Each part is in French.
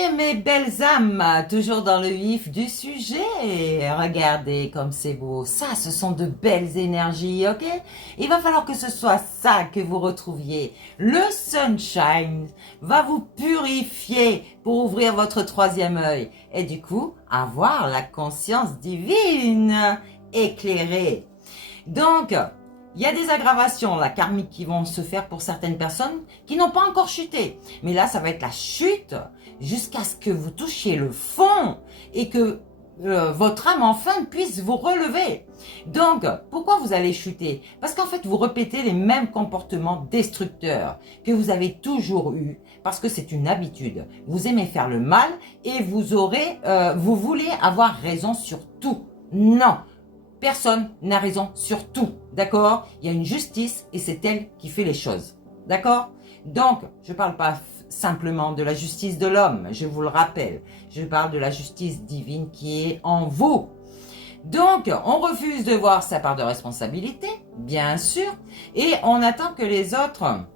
Et mes belles âmes, toujours dans le vif du sujet. Regardez comme c'est beau. Ça, ce sont de belles énergies, ok? Il va falloir que ce soit ça que vous retrouviez. Le sunshine va vous purifier pour ouvrir votre troisième œil. Et du coup, avoir la conscience divine éclairée. Donc, il y a des aggravations là, karmiques qui vont se faire pour certaines personnes qui n'ont pas encore chuté. Mais là, ça va être la chute jusqu'à ce que vous touchiez le fond et que votre âme enfin puisse vous relever. Donc, pourquoi vous allez chuter? Parce qu'en fait, vous répétez les mêmes comportements destructeurs que vous avez toujours eus, parce que c'est une habitude. Vous aimez faire le mal et vous voulez avoir raison sur tout. Non. Personne n'a raison sur tout, d'accord? Il y a une justice et c'est elle qui fait les choses, d'accord? Donc, je ne parle pas simplement de la justice de l'homme, je vous le rappelle. Je parle de la justice divine qui est en vous. Donc, on refuse de voir sa part de responsabilité, bien sûr, et on attend que les autres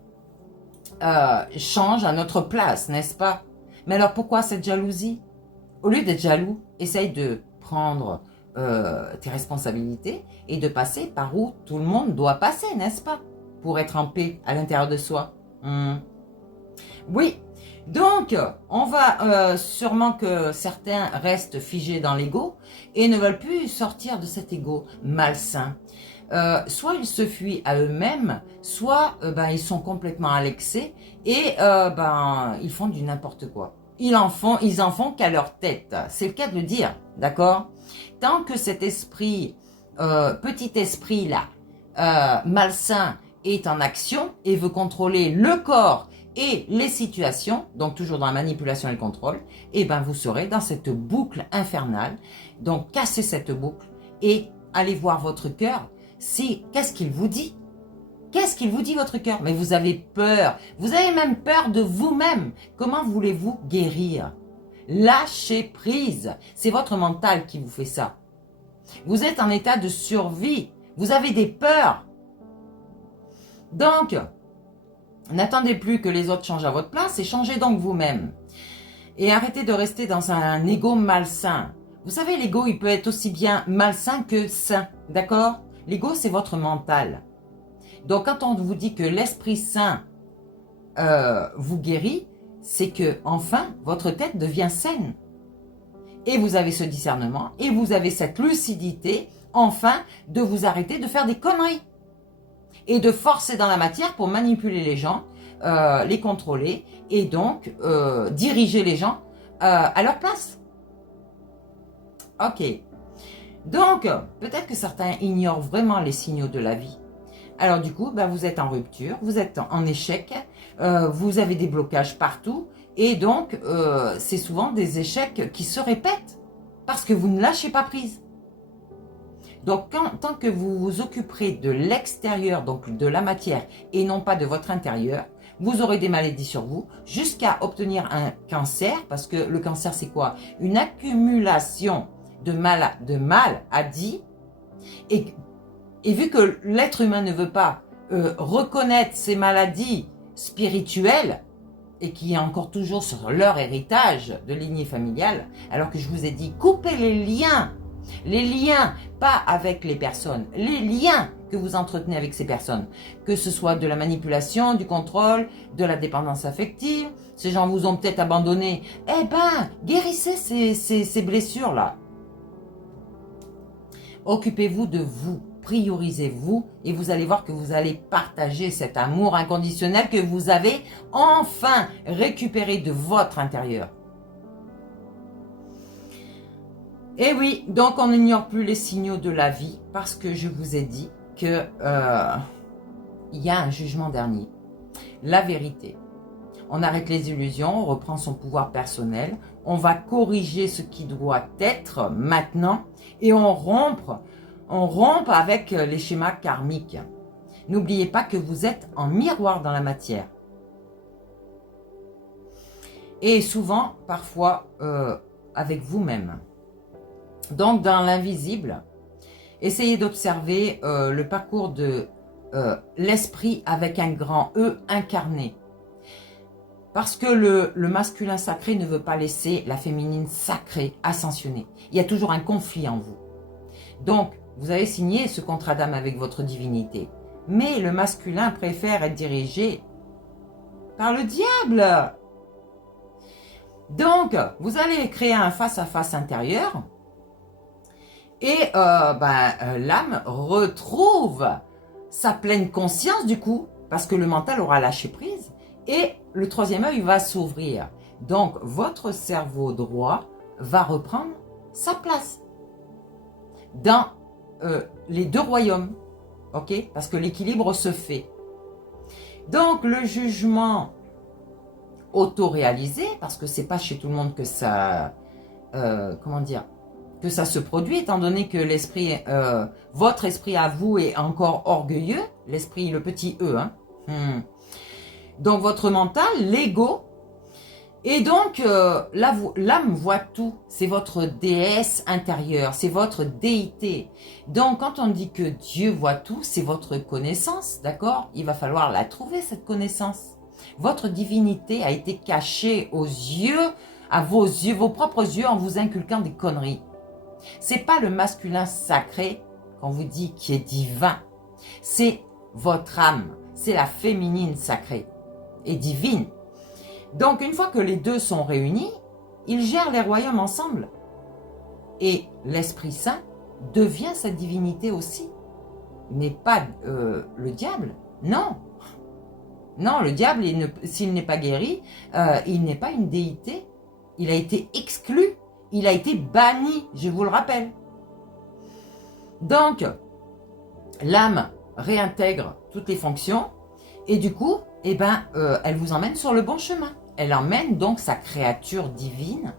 changent à notre place, n'est-ce pas? Mais alors, pourquoi cette jalousie? Au lieu d'être jaloux, essaye de prendre tes responsabilités et de passer par où tout le monde doit passer, n'est-ce pas? Pour être en paix à l'intérieur de soi. Oui, donc on va sûrement que certains restent figés dans l'ego et ne veulent plus sortir de cet ego malsain. Soit ils se fuient à eux-mêmes, soit ils sont complètement à l'excès et ils font du n'importe quoi. Ils en font qu'à leur tête. C'est le cas de le dire, d'accord? Tant que cet esprit, petit esprit là, malsain, est en action et veut contrôler le corps et les situations, donc toujours dans la manipulation et le contrôle, et vous serez dans cette boucle infernale. Donc cassez cette boucle et allez voir votre cœur. Qu'est-ce qu'il vous dit? Qu'est-ce qu'il vous dit, votre cœur? Mais vous avez peur. Vous avez même peur de vous-même. Comment voulez-vous guérir? Lâchez prise. C'est votre mental qui vous fait ça. Vous êtes en état de survie. Vous avez des peurs. Donc, n'attendez plus que les autres changent à votre place et changez donc vous-même. Et arrêtez de rester dans un ego malsain. Vous savez, l'ego, il peut être aussi bien malsain que sain. D'accord? L'ego, c'est votre mental. Donc, quand on vous dit que l'Esprit Saint vous guérit, c'est que enfin votre tête devient saine. Et vous avez ce discernement, et vous avez cette lucidité, enfin, de vous arrêter de faire des conneries. Et de forcer dans la matière pour manipuler les gens, les contrôler, et donc diriger les gens à leur place. Ok. Donc, peut-être que certains ignorent vraiment les signaux de la vie. Alors du coup, vous êtes en rupture, vous êtes en échec, vous avez des blocages partout et donc c'est souvent des échecs qui se répètent parce que vous ne lâchez pas prise. Donc tant que vous vous occuperez de l'extérieur, donc de la matière et non pas de votre intérieur, vous aurez des maladies sur vous jusqu'à obtenir un cancer parce que le cancer c'est quoi? Une accumulation de maladies et vu que l'être humain ne veut pas reconnaître ces maladies spirituelles et qui est encore toujours sur leur héritage de lignée familiale, alors que je vous ai dit, coupez les liens, pas avec les personnes, les liens que vous entretenez avec ces personnes, que ce soit de la manipulation, du contrôle, de la dépendance affective, ces gens vous ont peut-être abandonné, guérissez ces blessures-là. Occupez-vous de vous. Priorisez-vous et vous allez voir que vous allez partager cet amour inconditionnel que vous avez enfin récupéré de votre intérieur. Et oui, donc on n'ignore plus les signaux de la vie parce que je vous ai dit que il y a un jugement dernier. La vérité. On arrête les illusions, on reprend son pouvoir personnel, on va corriger ce qui doit être maintenant et on rompt avec les schémas karmiques. N'oubliez pas que vous êtes en miroir dans la matière. Et souvent, parfois, avec vous-même. Donc, dans l'invisible, essayez d'observer le parcours de l'esprit avec un grand E incarné. Parce que le masculin sacré ne veut pas laisser la féminine sacrée ascensionner. Il y a toujours un conflit en vous. Donc, vous avez signé ce contrat d'âme avec votre divinité. Mais le masculin préfère être dirigé par le diable. Donc, vous allez créer un face-à-face intérieur. Et l'âme retrouve sa pleine conscience du coup, parce que le mental aura lâché prise. Et le troisième œil va s'ouvrir. Donc, votre cerveau droit va reprendre sa place dans les deux royaumes. Ok? Parce que l'équilibre se fait. Donc, le jugement auto-réalisé, parce que c'est pas chez tout le monde que ça... que ça se produit, étant donné que l'esprit, votre esprit à vous est encore orgueilleux, l'esprit, le petit E, hein. Donc votre mental, l'ego, et donc l'âme voit tout, c'est votre déesse intérieure, c'est votre déité. Donc quand on dit que Dieu voit tout, c'est votre connaissance, d'accord? Il va falloir la trouver, cette connaissance. Votre divinité a été cachée aux yeux, à vos yeux, vos propres yeux, en vous inculquant des conneries. C'est pas le masculin sacré qu'on vous dit qui est divin. C'est votre âme. C'est la féminine sacrée et divine. Donc, une fois que les deux sont réunis, ils gèrent les royaumes ensemble. Et l'Esprit Saint devient sa divinité aussi. Mais pas le diable. Non. Non, le diable, s'il n'est pas guéri, il n'est pas une déité. Il a été exclu. Il a été banni, je vous le rappelle. Donc, l'âme réintègre toutes les fonctions et du coup, elle vous emmène sur le bon chemin. Elle emmène donc sa créature divine,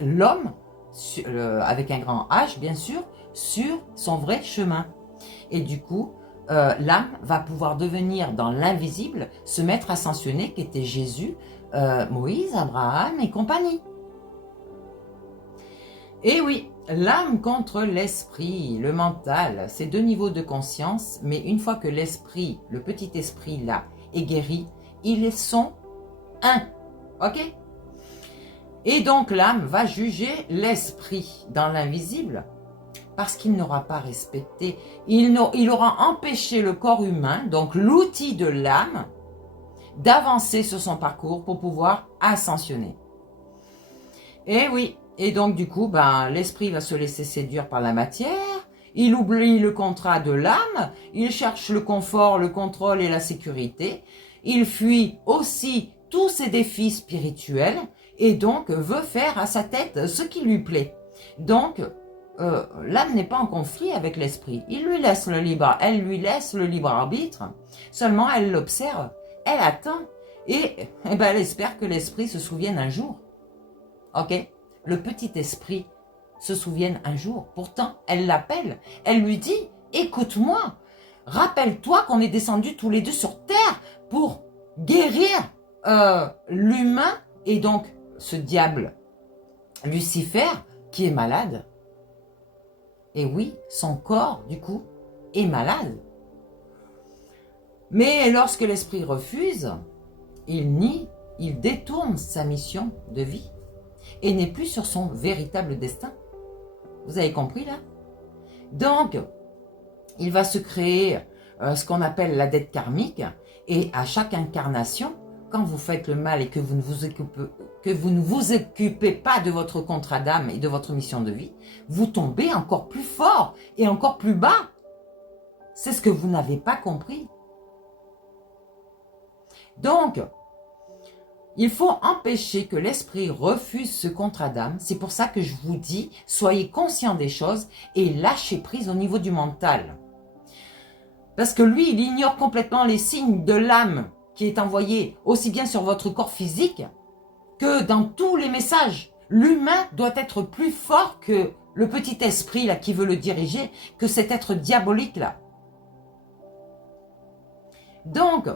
l'homme, avec un grand H bien sûr, sur son vrai chemin. Et du coup, l'âme va pouvoir devenir dans l'invisible, ce maître ascensionné qui était Jésus, Moïse, Abraham et compagnie. Et oui, l'âme contre l'esprit, le mental, c'est deux niveaux de conscience, mais une fois que l'esprit, le petit esprit là, est guéri, ils sont un. Ok? Et donc l'âme va juger l'esprit dans l'invisible parce qu'il n'aura pas respecté, il aura empêché le corps humain, donc l'outil de l'âme, d'avancer sur son parcours pour pouvoir ascensionner. Et oui. Et donc, du coup, l'esprit va se laisser séduire par la matière, il oublie le contrat de l'âme, il cherche le confort, le contrôle et la sécurité, il fuit aussi tous ses défis spirituels et donc veut faire à sa tête ce qui lui plaît. Donc, l'âme n'est pas en conflit avec l'esprit, elle lui laisse le libre arbitre, seulement elle l'observe, elle attend et elle espère que l'esprit se souvienne un jour. Ok? Le petit esprit se souvienne un jour. Pourtant, elle l'appelle. Elle lui dit, écoute-moi, rappelle-toi qu'on est descendus tous les deux sur terre pour guérir l'humain et donc ce diable, Lucifer, qui est malade. Et oui, son corps, du coup, est malade. Mais lorsque l'esprit refuse, il nie, il détourne sa mission de vie. Et n'est plus sur son véritable destin. Vous avez compris là? Donc, il va se créer ce qu'on appelle la dette karmique. Et à chaque incarnation, quand vous faites le mal et que vous ne vous occupez pas de votre contrat d'âme et de votre mission de vie, vous tombez encore plus fort et encore plus bas. C'est ce que vous n'avez pas compris. Donc, il faut empêcher que l'esprit refuse ce contrat d'âme. C'est pour ça que je vous dis, soyez conscient des choses et lâchez prise au niveau du mental. Parce que lui, il ignore complètement les signes de l'âme qui est envoyé aussi bien sur votre corps physique que dans tous les messages. L'humain doit être plus fort que le petit esprit là qui veut le diriger, que cet être diabolique là. Donc,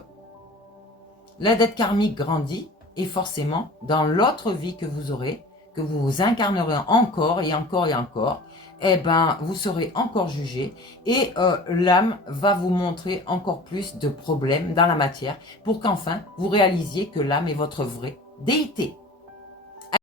la dette karmique grandit. Et forcément, dans l'autre vie que vous aurez, que vous vous incarnerez encore et encore et encore, eh ben, vous serez encore jugé et l'âme va vous montrer encore plus de problèmes dans la matière pour qu'enfin vous réalisiez que l'âme est votre vraie déité.